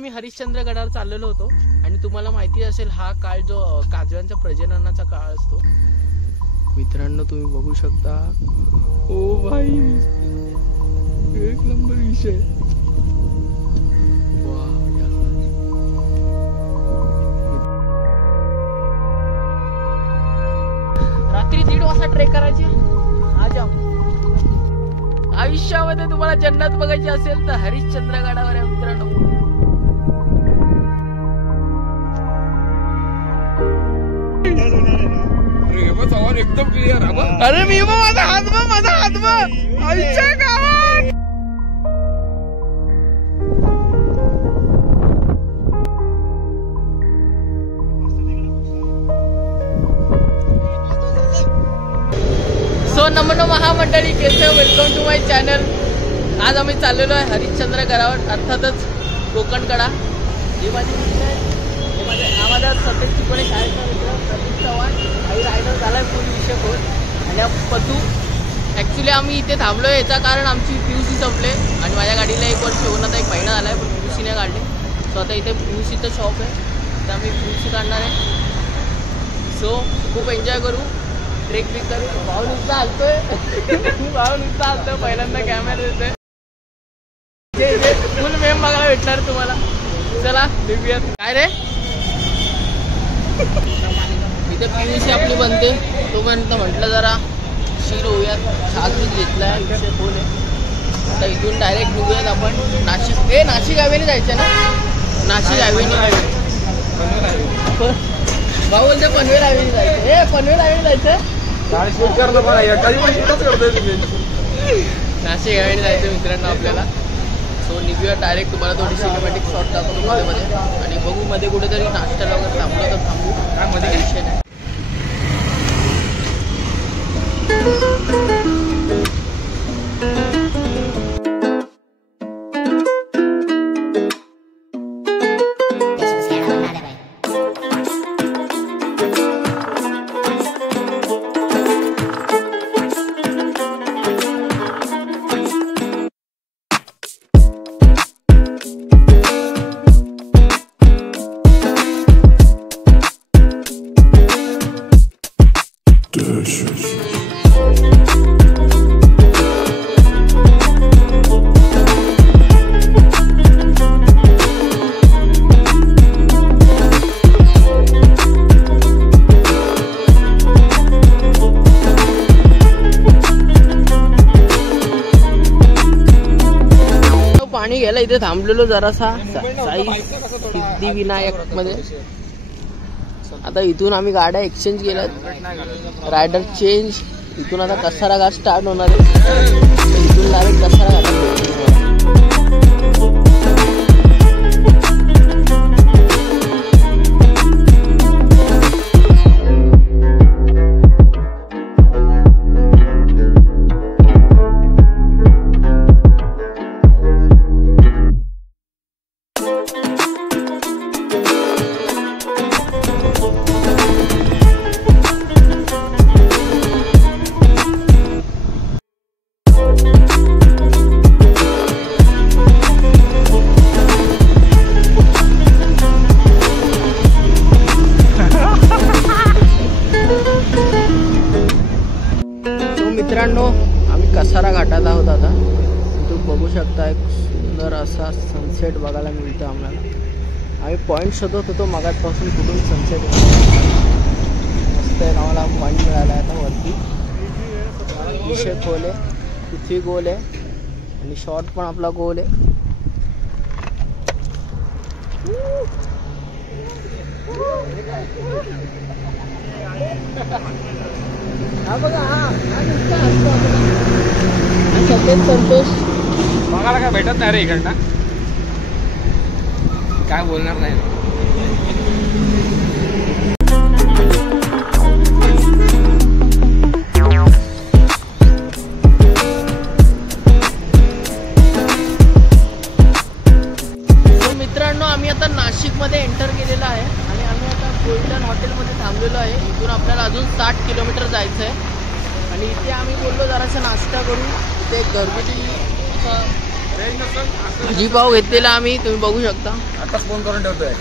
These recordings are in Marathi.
आम्ही हरिश्चंद्र गडावर चाललेलो होतो आणि तुम्हाला माहिती असेल हा काळ जो काजव्यांच्या प्रजननाचा काळ असतो मित्रांनो, तुम्ही बघू शकता। ओ भाई एक नंबर विषय। रात्री 1:30 वाजता ट्रेक करायची। आज आयुष्यामध्ये तुम्हाला जन्नत बघायची असेल तर हरिश्चंद्र गडावर आहे मित्रांनो। एकदम क्लिअर। अरे मी माझा हात बघ आयुष्य गावात। सो नमनो महामंडळी, कैसे हो? Welcome to my channel. आज आम्ही चाललेलो आहे हरिश्चंद्र गडावर, अर्थातच कोकणकडा। ही माझी मित्र आहे, हा माझा सतेज चिपळे शाळेचा मित्र प्रतीक चव्हाण। काही रायडर झालाय पूर्ण विषय खोल आणि पतू। ॲक्च्युली आम्ही इथे थांबलो आहे याचं कारण आमची PUC संपले आणि माझ्या गाडीला 1 वर्ष होऊन आता 1 महिना झाला आहे, पण PUCने काढले। सो आता इथे PUCचं शॉप आहे, तर आम्ही PUC काढणार आहे। सो खूप एन्जॉय करू, ट्रेक करू। भाऊ नुसता हलतोय पहिल्यांदा कॅमेरा देतोय। फुल मेम बघायला भेटणार तुम्हाला। चला निघूया। काय रे इथे PUC आपली बनते, तोपर्यंत म्हटलं जरा शीर होऊयात। छातीत घेतलाय, विषय खोल आहे। आता इथून डायरेक्ट निघूयात आपण नाशिक। नाशिक हायवेने जायचं ना? नाशिक हायवेने भाऊ बोलते पनवेल हायवेने जायचं। पनवेल हायवेने जायचं, नाशिक हायवेने जायचं मित्रांनो आपल्याला। सो निघूया डायरेक्ट। तुम्हाला थोडी सिनेमॅटिक शॉट दाखवतो मध्ये आणि बघू मध्ये कुठेतरी नाश्त्याला वगैरे थांबलो तर थांबू, काय मध्ये काही विषय नाही। पाणी घ्यायला इथे थांबलेलो जरासा साई सिद्धिविनायक मध्ये। आता इथून आम्ही गाड्या एक्सचेंज केल्यात, रायडर चेंज। इथून आता कसारा घाट स्टार्ट होणार आहे, इथून डायरेक्ट कसारा घाट। मित्रांनो आम्ही कसारा घाटात आहोत आता। तुम्ही बघू शकता एक सुंदर असा सनसेट बघायला मिळतो आम्हाला। आम्ही पॉईंट शोधत होतो मगाचपासून, कुठून सनसेट मस्त आहे। आम्हाला पॉईंट मिळाला आहे आता वरती। विषय खोल आहे, पृथ्वी गोल आहे आणि शॉट पण आपला गोल आहे। हा बघा, हा सतेज संतोष बघायला काय भेटत नाही रे इकडनं, काय बोलणार नाही। मित्रांनो आम्ही आता नाशिकमध्ये एंटर केलेला आहे आणि आम्ही आता गोल्डन हॉटेलमध्ये थांबलेलो आहे। इथून आपल्याला अजून 60 किलोमीटर जायचं आहे आणि इथे आम्ही बोललो जरासा नाश्ता करू। इथे एक घरगुती भाजी पाव घेतलेला आम्ही, तुम्ही बघू शकता. आताच फोन करून ठेवतोय.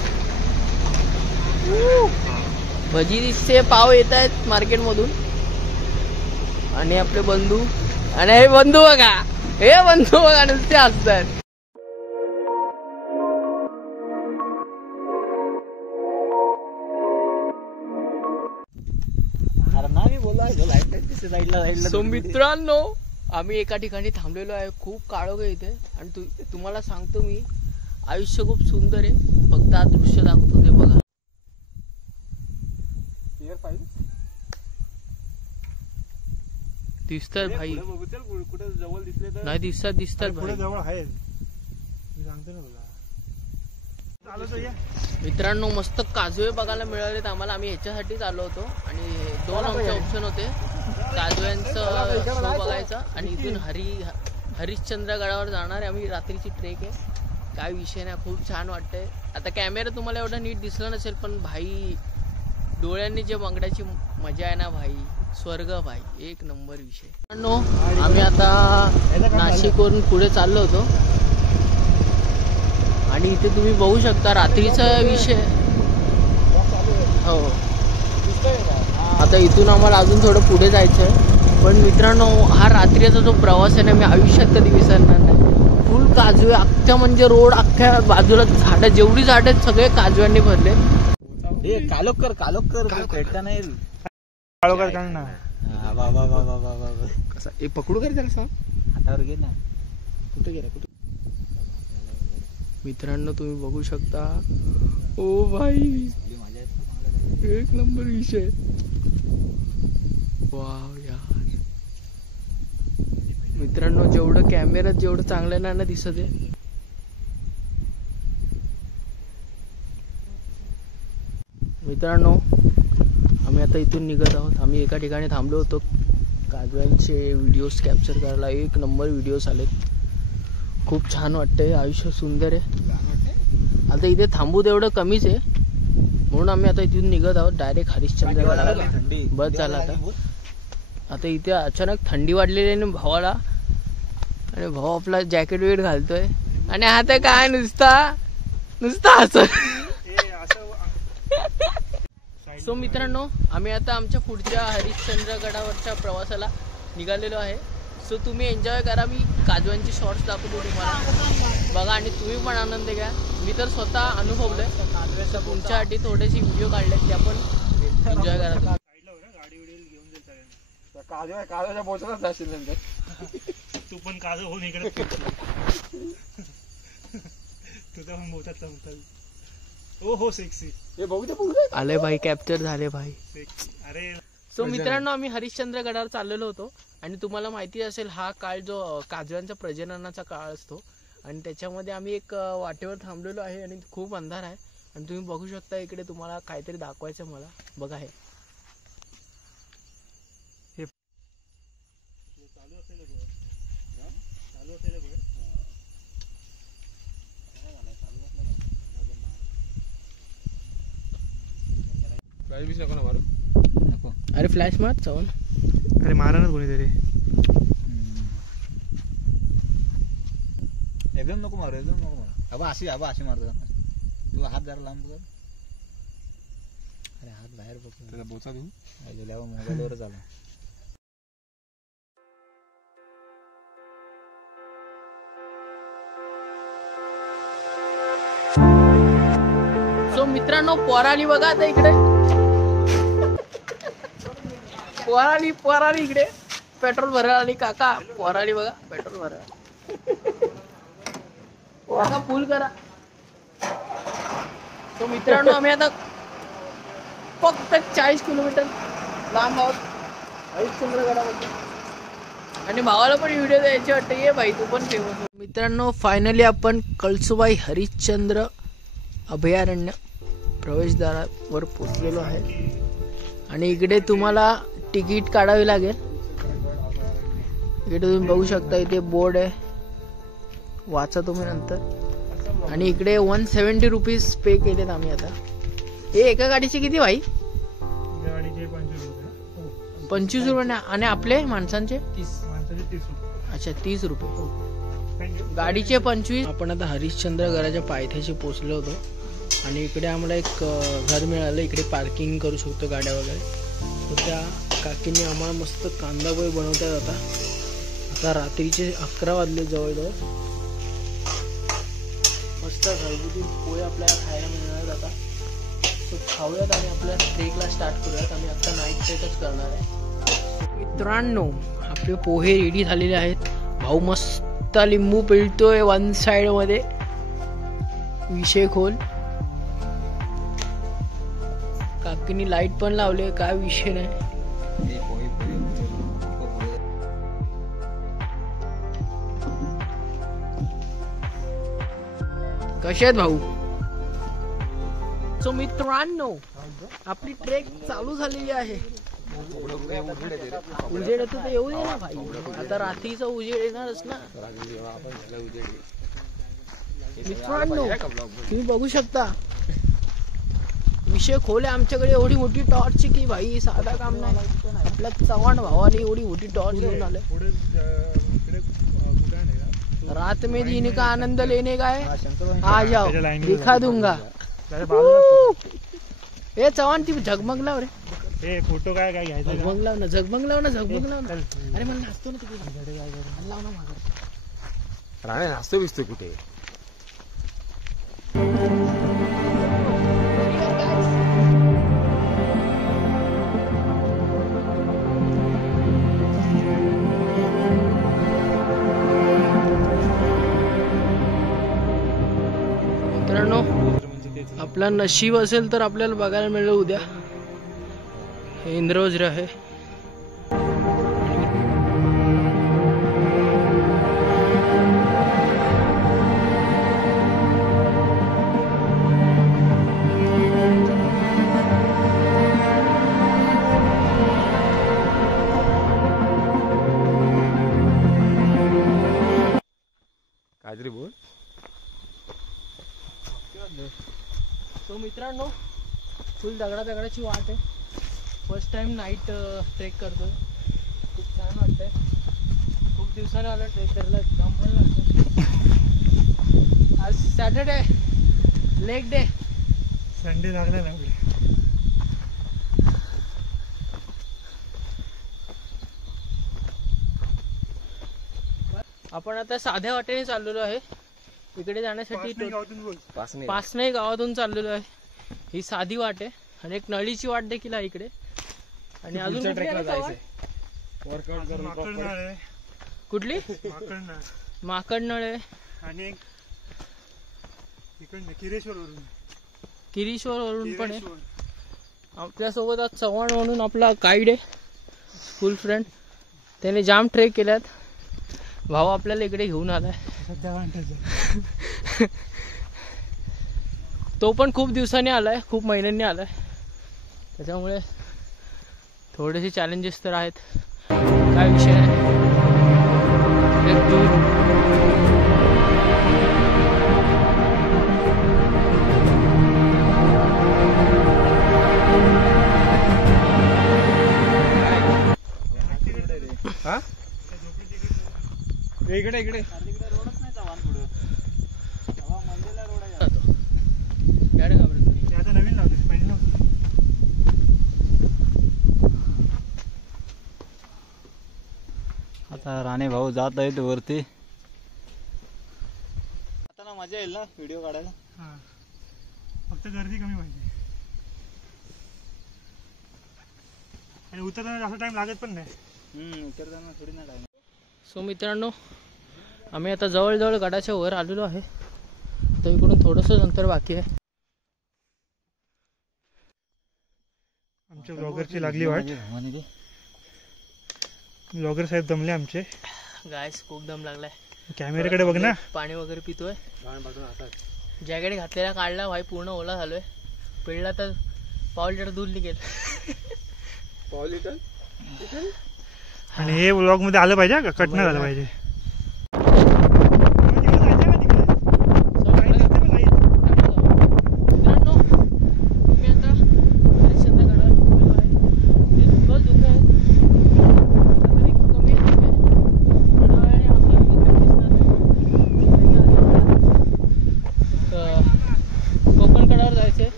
भजीचे पाव येत आहेत मार्केट मधून. आणि आपले बंधू, आणि हे बंधू बघा, नुसते असतात. सो मित्रांनो, आम्ही एका ठिकाणी थांबलेलो आहे. खूप काळोख आहे इथे. आणि तुम्हाला सांगतो मी, आयुष्य खूप सुंदर आहे. फक्त हा दृश्य दाखवतो ते बघा. दिसतात भाई, नाही दिसतात भाई. मित्रांनो, मस्त काजवे बघायला मिळालेत आम्हाला. आम्ही ह्याच्यासाठीच आलो होतो. आणि 2 आमचे ऑप्शन होते, काजव्यांचं शो बघायचा आणि इथून हरिश्चंद्र गडावर जाणार आहे आम्ही. रात्रीची ट्रेक आहे, काय विषय नाही, खूप छान वाटतंय. आता कॅमेरा तुम्हाला एवढा नीट दिसला नसेल, पण भाई डोळ्यांनी जे बघण्याची मजा आहे ना भाई, स्वर्ग भाई, एक नंबर विषय. आम्ही आता नाशिकवरून पुढे चाललो होतो. आणि इथे तुम्ही बघू शकता रात्रीचा विषय. हो, आता इथून आम्हाला अजून थोडं पुढे जायचं आहे. पण मित्रांनो, हा रात्रीचा जो प्रवास आहे ना, मी आयुष्यात कधी विसरणार नाही. फुल काजवे, अख्ख्या म्हणजे रोड, अख्ख्या बाजूला झाडं, जेवढी झाडं आहेत सगळे काजव्यांनी भरले. कालोकर भेटता नाही. काळोकर काढ ना. कसा पकडू कर त्याला, सांग हातावर घे ना. कुठे गेला, कुठे? मित्रांनो, तुम्ही बघू शकता. ओ भाई, एक नंबर विषय. वाव यार. मित्रांनो, जेवढं कॅमेऱ्यात जेवढं चांगलं नाही ना दिसत आहे. मित्रांनो, आम्ही आता इथून निघत आहोत. आम्ही एका ठिकाणी थांबलो होतो काजव्यांचे व्हिडिओज कॅप्चर करायला. एक नंबर व्हिडिओज आलेत. खूप छान वाटतंय, आयुष्य सुंदर आहे. आता इथे थांबू तेवढं कमीच आहे, म्हणून आम्ही आता इथून निघत आहोत डायरेक्ट हरिश्चंद्रगडाला. बस झाला आता इथे अचानक थंडी वाढलेली आहे भावाला. आणि भाऊ आपला जॅकेट वेट घालतोय. आणि आता काय नुसता असं. सो मित्रांनो, आम्ही आता आमच्या पुढच्या हरिश्चंद्रगडावरच्या प्रवासाला निघालेलो आहे. सो तुम्ही एन्जॉय करा. मी काजव्यांची शॉर्ट्स दाखवतो तुम्हाला, बघा आणि तुम्ही पण आनंद घ्या. मी तर स्वतः अनुभवलंय. तुमच्यासाठी थोडेसे व्हिडिओ काढले, ते आपण एन्जॉय करा. काजवाच्या बोचलाच जाशील नंतर. तू पण काजव होऊन इकडे तुझा पण बोचात चमकल. ओ हो, सेक्सी. हे बघू दे, आले भाई, कॅप्चर झाले भाई. अरे सो मित्रांनो, आम्ही हरिश्चंद्रगडावर चाललेलो होतो. आणि तुम्हाला माहिती असेल, हा काळ जो काजव्यांचा प्रजननाचा काळ असतो. आणि त्याच्यामध्ये आम्ही एक वाटेवर थांबलेलो आहे. आणि खूप अंधार आहे. आणि तुम्ही बघू शकता इकडे, तुम्हाला काहीतरी दाखवायचं मला. बघा हे अरे फ्लॅश मार चव्हाण. अरे मारा ना कोणीतरी. एकदम नको मारू, एकदम नको मारू. अशी मारतो. तू हात जरा लांब कर. अरे हात बाहेर बघ, त्याचा बोचा देऊ. मोबाईलवरच आला. सो मित्रांनो, पोराली बघा आता इकडे. पोराली इकडे पेट्रोल भरायला. आणि काका पोराली बघा पेट्रोल भरायला. काका फुल करा. तो मित्रांनो, आम्ही आता फक्त 40 किलोमीटर लांब आहोत हरिश्चंद्रगडामध्ये. आणि भावाला पण व्हिडिओ द्यायचे वाटते. ये भाई, तू पण फेमस. मित्रांनो, फायनली आपण कळसुबाई हरिश्चंद्र अभयारण्य प्रवेशद्वारावर पोहोचलेलो आहे. आणि इकडे तुम्हाला तिकीट काढावी लागेल. इकडे तुम्ही बघू शकता, इथे बोर्ड आहे, वाचा तुम्ही नंतर. आणि इकडे 170 रुपीज पे केलेत आम्ही आता. हे एका गाडीचे किती भाई? 25 रुपये. आणि आपले माणसांचे 30 रुपये. अच्छा 30 रुपये. गाडीचे 25. आपण आता हरिश्चंद्र घराच्या पायथ्याशी पोचलो होतो आणि इकडे आम्हाला एक घर मिळालं. इकडे पार्किंग करू शकतो गाड्या वगैरे. तर त्या काकींनी आम्हाला मस्त कांदा पोहे बनवतात. आता रात्रीचे 11 वाजले जवळजवळ. मस्त घरगुती पोहे आपल्याला खायला मिळणार आता. तो खाऊयात आणि आपल्या ट्रेकला स्टार्ट करूयात. आम्ही आता नाईट ट्रेकच करणार आहे. मित्रांनो आपले पोहे रेडी झालेले आहेत. भाऊ मस्त लिंबू पिळतोय वन साइड मध्ये. विषय खोल. काकीनी लाईट पण लावले. काय विषय नाही. कसे आहेत भाऊ? सो मित्रांनो आपली ट्रेक चालू झालेली आहे. उजेड येतो तर येऊ दे ना भाई. आता रात्रीचा उजेड येणारच ना. मित्रांनो तुम्ही बघू शकता विषय खोल आहे. आमच्याकडे एवढी मोठी टॉर्च की भाई साधा काम नाही. आपल्या चव्हाण भावाने एवढी मोठी टॉर्च घेऊन आले. रात में जीने का आनंद लेने का है आ जाओ दिखा दूंगा. ए चव्हाण ती झगमग लाव रे. ए फोटो काय काय घ्यायचं झगमग लाव ना. झगमग लाव ना. झगमग लाव ना. अरे मला नाचतो ना तिकडे. लाव ना मागं. राणे नाचतो बिसतो कुठे? मित्रांनो आपला नशीब असेल तर आपल्याला बघायला मिळेल उद्या. हे इंद्रवज्र आहे. काजरी बोल. सो मित्रांनो फुल दगडाची वाट आहे. फर्स्ट टाइम नाईट ट्रेक करतोय. खूप छान वाटतंय. खूप दिवसाने आलं ट्रेक करायला. काम पण लागतं. आज सॅटर्डे लेग डे. संडे लागला ना. आपण आता साध्या वाटेने चाललेलो आहे. इकडे जाण्यासाठी पासने गावातून चाललेलो आहे. ही साधी वाट आहे आणि एक नळीची वाट देखील आहे इकडे. आणि अजून कुठली माकडनळ आहे आणि किरीश्वर वरून पण आहे. आपल्यासोबत आज चव्हाण म्हणून आपला गाईड आहे स्कूल फ्रेंड. त्याने जाम ट्रेक केल्यात. भाऊ आपल्याला इकडे घेऊन आलाय. तो पण खूप दिवसांनी आलाय. खूप महिन्यांनी आलाय. त्याच्यामुळे थोडेसे चॅलेंजेस तर आहेत. काय विषय नाही. एक दूर इकडे इकडे नवीन लावते पाहिजे नव्हतं. आता राणे भाऊ जात आहेत वरती. आता ना मजा येईल ना व्हिडिओ काढायला. हा फक्त गर्दी कमी पाहिजे. आणि उतरताना जास्त टाइम लागत पण नाही. उतरताना थोडी ना टाइम. सो मित्रांनो आम्ही आता जवळजवळ गडाच्या वर आलेलो आहे. तर इकडून थोडंसं अंतर बाकी आहे. आमच्या ब्लॉगरची लागली वाट. ब्लॉगर साहेब दमले आमचे. गायस खूप दम लागलाय. कॅमेऱ्याकडे बघ ना. पाणी वगैरे पितोय. जॅकेट घातलेला काढला भाई. पूर्ण ओला झालोय. पिळला तर पाव लिटर दूध निघेल. पाव लिटर. आणि हे ब्लॉग मध्ये आलं पाहिजे का? कट नाही झालं पाहिजे.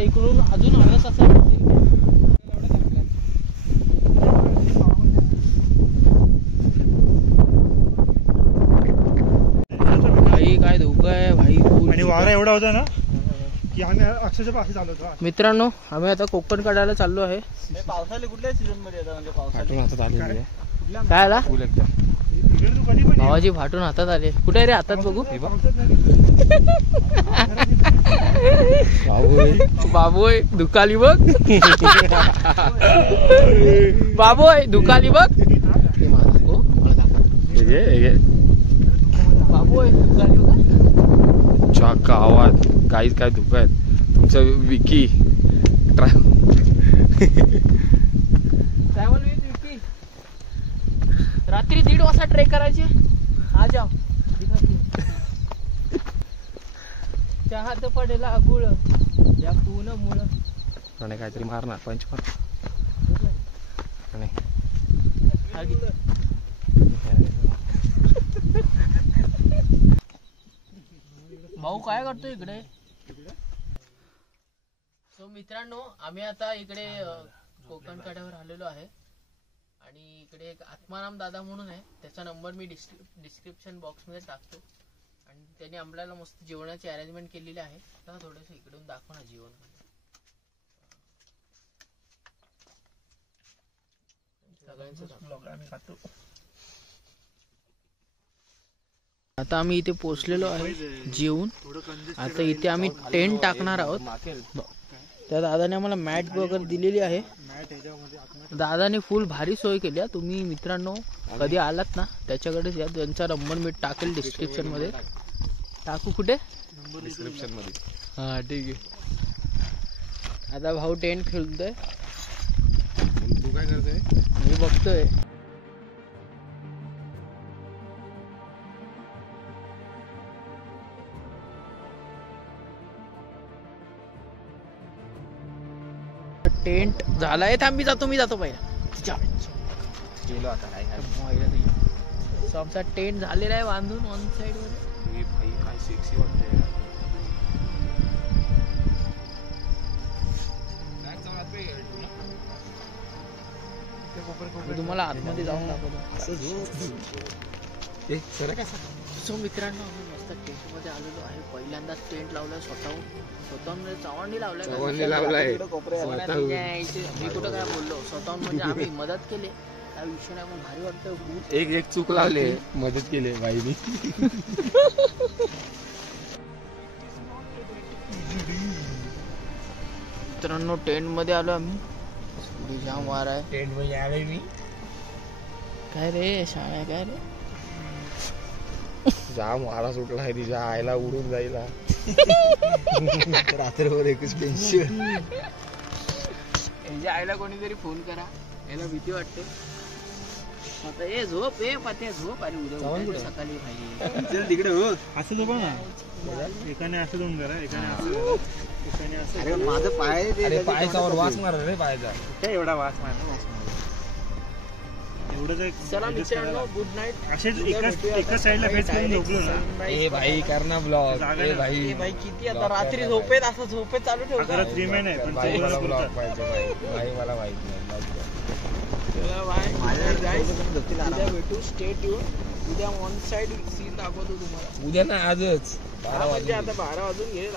आता इकडून अजून अर्धा तासात भाई काय धोका आहे भाई. आणि वारा एवढा होता ना की आम्ही अक्षरशः पाठी चालू होतो. मित्रांनो आम्ही आता कोकण काढायला चाललो आहे. पावसाळ्यात कुठल्या सीझन मध्ये येतात म्हणजे फाटून हातात आलेली आहे. काय आला इकडे तू कधी पण ये. भावाजी फाटून हातात आले. कुठे रे हातात बघू. बाबोय दुखाली बघ. बाबोय दुखाली बघ. बाबोय दुखाली बघ. गावात काहीच काय धुक आहेत. तुमचा विकी ट्रॅव्हल विथ विकी. रात्री 1:30 वाजता ट्रेक करायचे. आ जाओ. चहात पडेला गुळ या पून मुळ. आणि काहीतरी मारणार पंच मार. भाऊ काय करतो इकडे. सो मित्रांनो आम्ही आता इकडे कोकण कड्यावर आलेलो आहे आणि इकडे एक आत्माराम दादा म्हणून आहे. त्याचा नंबर मी डिस्क्रिप्शन बॉक्स मध्ये टाकतो आणि त्यांनी आम्हाला मस्त जेवणाची अरेंजमेंट केलेली आहे. तर थोडंसं इकडून दाखव ना जेवण. आता आम्ही इथे पोहोचलेलो आहे जेवून. आता इथे आम्ही टेंट टाकणार आहोत. त्या दादाने आम्हाला मॅट वगैरे दिलेली आहे. दादाने फुल भारी सोय केली. तुम्ही मित्रांनो कधी आलात ना त्याच्याकडेच या. त्यांचा नंबर मी टाकेल डिस्क्रिप्शन मध्ये. टाकू कुठे डिस्क्रिप्शन मध्ये. हा ठीक आहे. आता भाऊ टेंट खेळतोय. तू काय करतोय. मी बघतोय. टेंट झालाय. थांबी जातो मी जातो पहिला. सो आमचा टेंट झालेला आहे बांधून ऑन साइड वर. काय सेक्सी वाटतंय. मी तुम्हाला आतमध्ये जाऊन दाखवतो. सो मित्रांनो आम्ही मस्त टेंट मध्ये आलेलो आहे. पहिल्यांदाच टेंट लावलाय स्वतःहून म्हणजे चव्हाणनी लावलाय. मी कुठं काय बोललो. स्वतःहून म्हणजे आम्ही मदत केली. काय विषय नाही पण भारी वाटतं. एक चूक लावले मदत केली बाईनी. मित्रांनो टेंट मध्ये आलो आम्ही. जाम वार आहे टेंट मध्ये आले मी. काय रे शाळा काय रे. जाम वारा सुटला आहे. तिच्या आईला उडून जायला. रात्रभर एकच टेन्शन. यांच्या आईला कोणीतरी फोन करा. याला भीती वाटते. आता ए झोप ए पात्या झोप. अरे उद्या सकाळी भाई तिकडे हो असं झोपा ना. एकाने असं दोन करा. एकाने असं एकाने असं. अरे माझं पाय पायाच्यावर वास मार रे. पायाचा काय एवढा वास मार. एवढं चला मित्रांनो गुड नाईट. असेच एका साईडला फेस करून झोपलो ना. ए भाई कर ना ब्लॉग. ए भाई भाई किती आता रात्री झोपेत असं झोपेत चालू ठेव. जरा 3 महिने पण भाई मला ब्लॉग पाहिजे. भाई मला माहित नाही. चला बाय. उद्या भेटू. Stay tune. उद्या ऑन साइड सीन दाखवतो तुम्हाला. उद्या ना आजच 12 म्हणजे आता 12 वाजून गेले.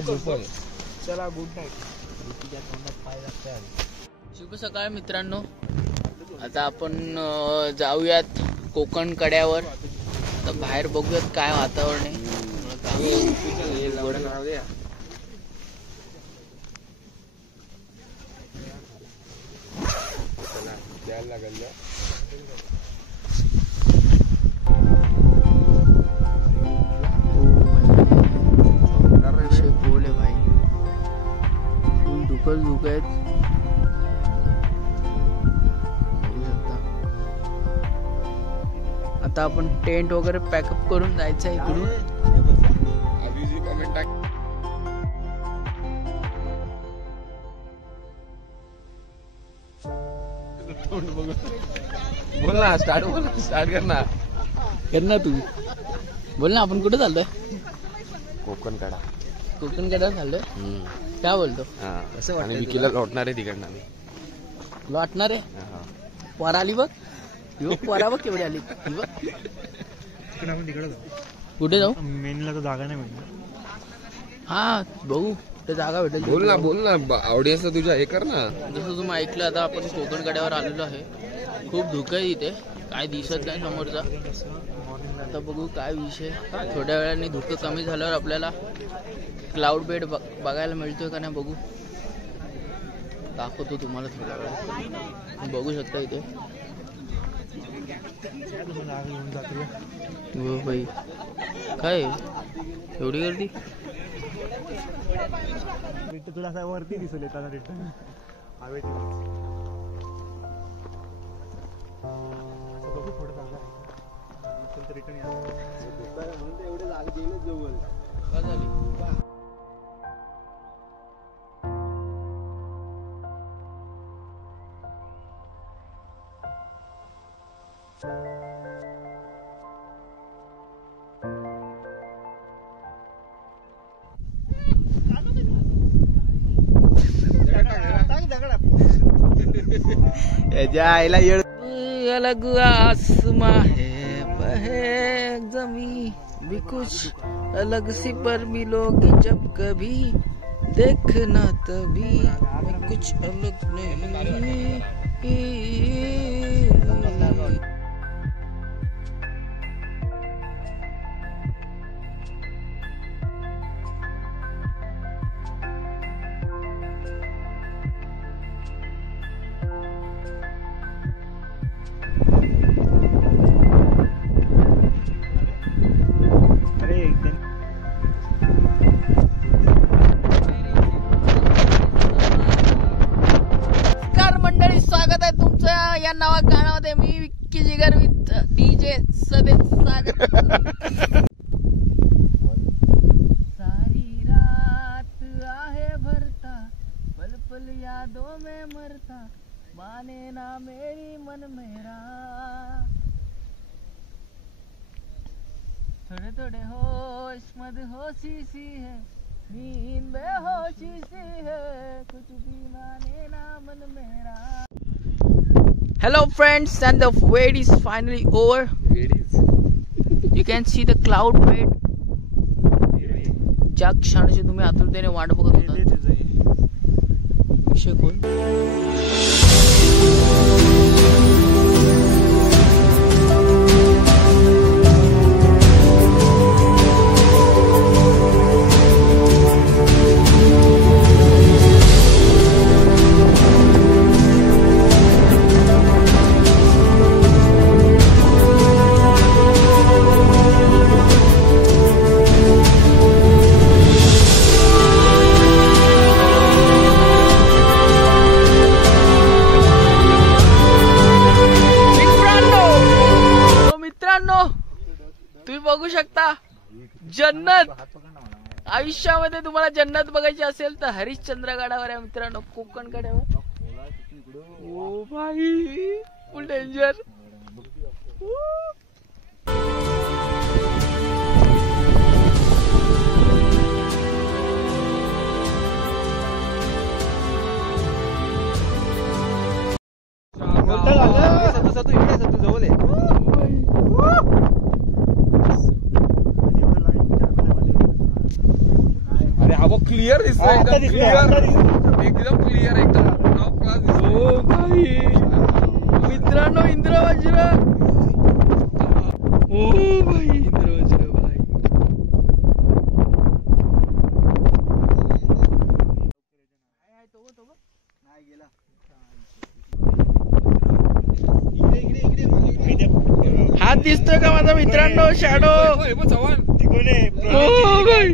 झोपल. चला गुड नाईट. शुभ सकाळ मित्रांनो. आता आपण जाऊयात कोकण कड्यावर. तर बाहेर बघूयात काय वातावरण आहे. द्यायला लागेल. गोल आहे भाई. फुल धुकच धुक आहेत. आता आपण टेंट वगैरे पॅकअप करून जायचं इकडून. बोल ना. स्टार्ट कर ना. कर ना तू. बोल ना आपण कुठे चाललोय. कोकण कडा. कोकण कड्यावर चाललोय. काय बोलतो? कसं आणि वाटतं विकीला लोटणार आहे तिकडनं आम्ही. वाटणार आहे. पोर आली बघ. यो पोरा बघ केवढी आली. ही बघ. तिकडे आपण तिकडे जाऊ. कुठे जाऊ? मेनला तर जागा नाही मिळणार. हा बघू ते जागा भेटेल. बोल ना ऑडियन्स तुझ्या हे कर ना. जसं तुम्ही ऐकलं आता आपण कोकण कड्यावर आलेलो आहे. खूप धुकं आहे इथे. काय दिसत नाही समोरचा. आता बघू काय विषय. थोड्या वेळाने धुकं कमी झाल्यावर आपल्याला क्लाउड बेड बघायला मिळतोय का नाही बघू. दाखवतो तुम्हाला थोड्या वेळात. बघू शकता इथे. जागा घेऊन जातो. हो बाई काय एवढी गर्दी. रिटर्न तुला असा वरती दिसेल येताना रिटर्न हवेत. बघू थोडं जागा असेल तर रिटर्न या. एवढे जागा गेले जवळ. काय झाली? याच्या आईला येड. अलग आसमां है बहे जमी भी कुछ अलग सी पर मिलोगी जब कभी देखना तभी मैं कुछ अलग नहीं. अरे एकदम मंडळी स्वागत आहे तुमचं या नवा गाण्यामध्ये. मी विक्की जिगर विथ डीजे सदेत स्वागत. सारी रात आहे भरता पल पल यादों में मरता माने ना मेरी मन मेरा. थोड़े थोड़े होश मद होशी सी है नींद बेहोशी सी है कुछ भी माने ना मन मेरा. Hello friends, and the wait is finally over. You can see the cloud bed. ज्या क्षणाची तुम्ही आतुरतेने वाट बघत होता. विषय कोण? तुम्ही बघू शकता जन्नत. आयुष्यामध्ये तुम्हाला जन्नत बघायची असेल तर हरिश्चंद्र गडावर आहे मित्रांनो. कोकण कड्यावर. ओ भाई फुल डेंजर. सतू इकडे सतू जवळ आहे. अरे हा क्लिअर दिसतोय. एकदम क्लिअर एकदम टॉप क्लास दिसतोय. ओ भाई मित्रांनो इंद्रवज्र. ओ भाई इंद्रवज्र भाई. हात दिसतोय का माझा मित्रांनो? शॅडो. चव्हाण. ओ भाई.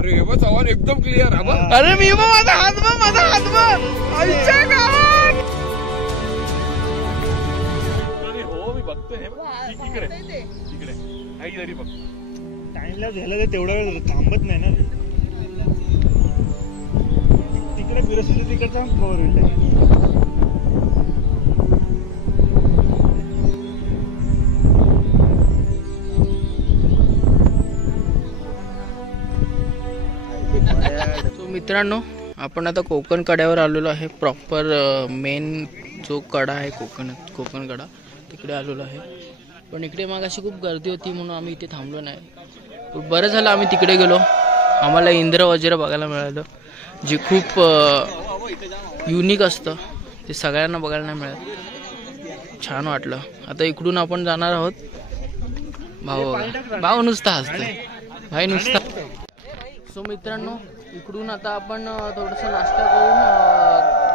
अरे हे बघ चव्हाण एकदम क्लिअर. अरे मी बघ माझा हात बघ. माझा हात बघ. आईच्या गावात. हो मी बघतोय इकडे इकडे काही तरी बघ. टाइमला झालं तर तेवढा वेळ थांबत नाही ना. तिकडे फिरत तिकडचा कव्हर होईल. सो मित्रांनो, आपण आता कोकण कड्यावर आलेलो आहे. प्रॉपर मेन जो कडा आहे कोकण कडा तिकडे आलेलो आहे. पण इकडे मग अशी खूप गर्दी होती म्हणून आम्ही इथे थांबलो नाही. बरं झालं आम्ही तिकडे गेलो. आम्हाला इंद्रवज्र बघायला मिळालं, जे खूप युनिक असतं. ते सगळ्यांना बघायला नाही मिळत. छान वाटलं. आता इकडून आपण जाणार आहोत. भाऊ नुसता हसतोय, भाई नुसता. सो मित्रांनो, इकडून आता आपण थोडंसं नाश्ता करून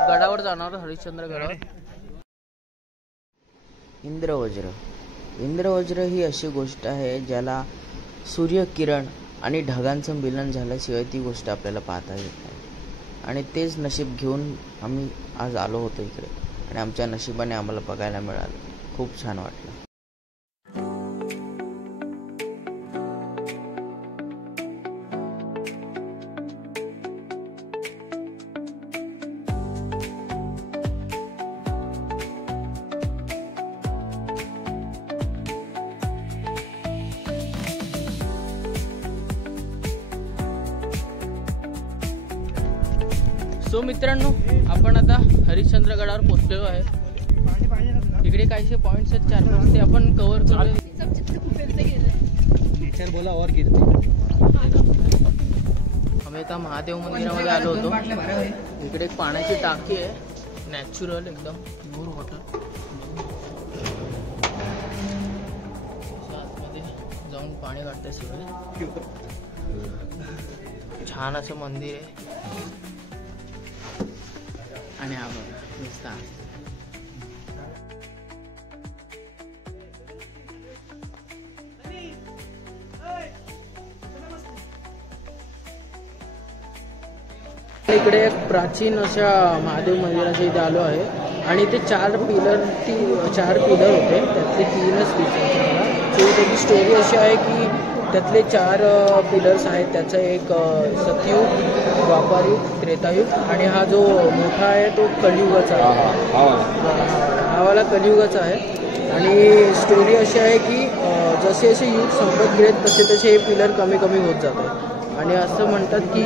गडावर जाणार, हरिश्चंद्र गडावर. इंद्रवज्र ही अशी गोष्ट आहे ज्याला सूर्यकिरण आणि ढगांचं मिलन झाल्याशिवाय ती गोष्ट आपल्याला पाहता येत नाही. आणि तेच नशीब घेऊन आम्ही आज आलो होतो इकडे, आणि आमच्या नशिबाने आम्हाला बघायला मिळालं. खूप छान वाटलं. सो मित्रांनो, आपण आता हरिश्चंद्र गडावर पोहोचलेलो आहे. इकडे काहीशे पॉइंट्स आहेत, 4-5 ते आपण कव्हर करू. बोला और गिरते. आम्ही आता महादेव मंदिरामध्ये आलो होतो. इकडे एक पाण्याची टाकी आहे, नॅचरल एकदम प्युअर वॉटर. आतमध्ये जाऊन पाणी काढतंय सगळे. छान असं मंदिर आहे. आणि हा बघा नुसता इकडे एक प्राचीन अशा महादेव मंदिराच्या इथे आलो आहे. आणि ते 4 पिलर होते, त्यातले 3च दिसले मला. सो त्याची स्टोरी अशी आहे की त्यातले 4 पिलर्स आहेत. त्याचं एक सतयुग, द्वापारयुग, त्रेतायुग, आणि हा जो मोठा आहे तो कलियुगाचा आहे. हा वाला कलियुगाचा आहे. आणि स्टोरी अशी आहे की जसे जसे युग संपत गेले तसे तसे हे पिलर कमी कमी होत जातात. आणि असं म्हणतात की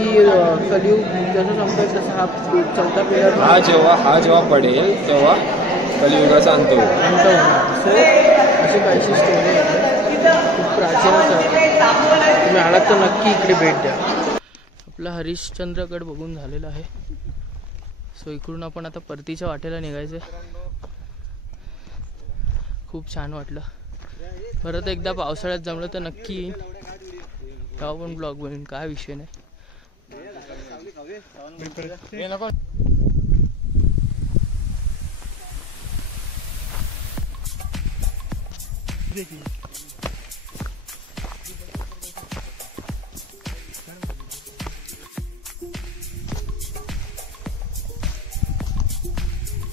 कलियुग जसं संपेल तसं हा 4था पिलर हा जेव्हा पडेल तेव्हा कलियुगाचा अंत होणार. सो अशी काहीशी स्टोरी आहे. खूप प्राचीनच आहे. तुम्ही आलात तर नक्की इकडे भेट द्या. आपला हरिश्चंद्रगड बघून झालेला आहे. सो इकडून आपण आता परतीच्या वाटेला निघायचं. खूप छान वाटलं. परत एकदा पावसाळ्यात जमलं तर नक्की तेव्हा पण ब्लॉग बनवून, काय विषय नाही.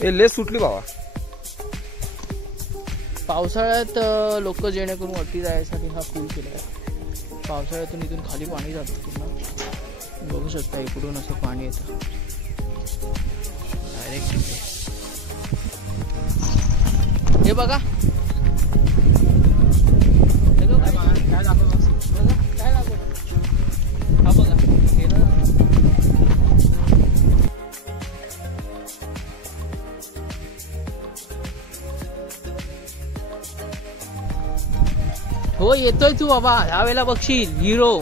ले सुटली बाबा. पावसाळ्यात लोक जेणेकरून वरती जायसाठी हा पूल केला आहे. पावसाळ्यातून इथून खाली पाणी जातं पूर्ण. बघू शकता इकडून असं पाणी येतं डायरेक्ट इथे. हे बघा, काय दाखवलं, हा बघा हो येतोय तू बाबा. ह्या वेळेला बघशील हिरो.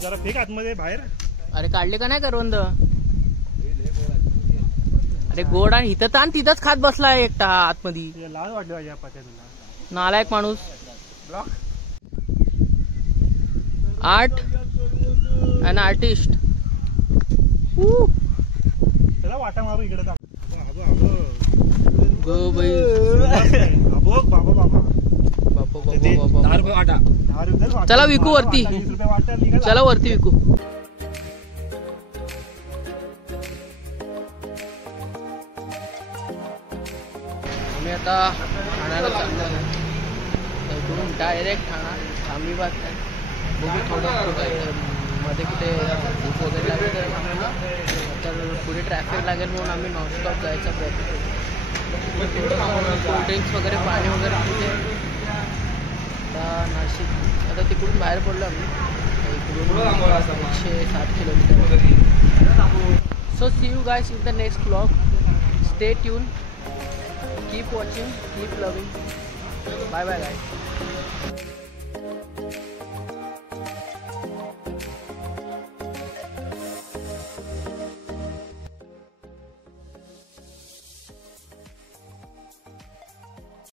जरा फेक आतमध्ये बाहेर. अरे काढले का नाही करवंद? अरे गोड आणि इथं ताण तिथंच खात बसलाय एकटा आतमध्ये. लाज वाटली पाहिजे पात्या तुला. नालायक माणूस. आर्ट अन आर्टिस्ट. चला वाटा मारू इकडे. गो बाई बघ बाबा बाबा बापा बापा बापा. 10 रुपये वाटा. 10 रुपये वाटा. चला विकू वरती. 20 रुपये वाटा निघाला. चला वरती विकू. आम्ही आता ठाण्याला चाललो आहे. इकडून डायरेक्ट ठाणा थांबीबाद आहे. बघू थोडं मध्ये कुठे भूक वगैरे लागली तर पुढे ट्रॅफिक लागेल म्हणून आम्ही नॉनस्टॉप जायचा प्रयत्न करतो. कोल्ड्रिंक्स वगैरे पाणी वगैरे तिथे. आता नाशिक आता तिकडून बाहेर पडलो आम्ही इकडून 107 kilometre. So see you guys in the next vlog. Stay tune. Keep watching, keep loving. Bye bye guys.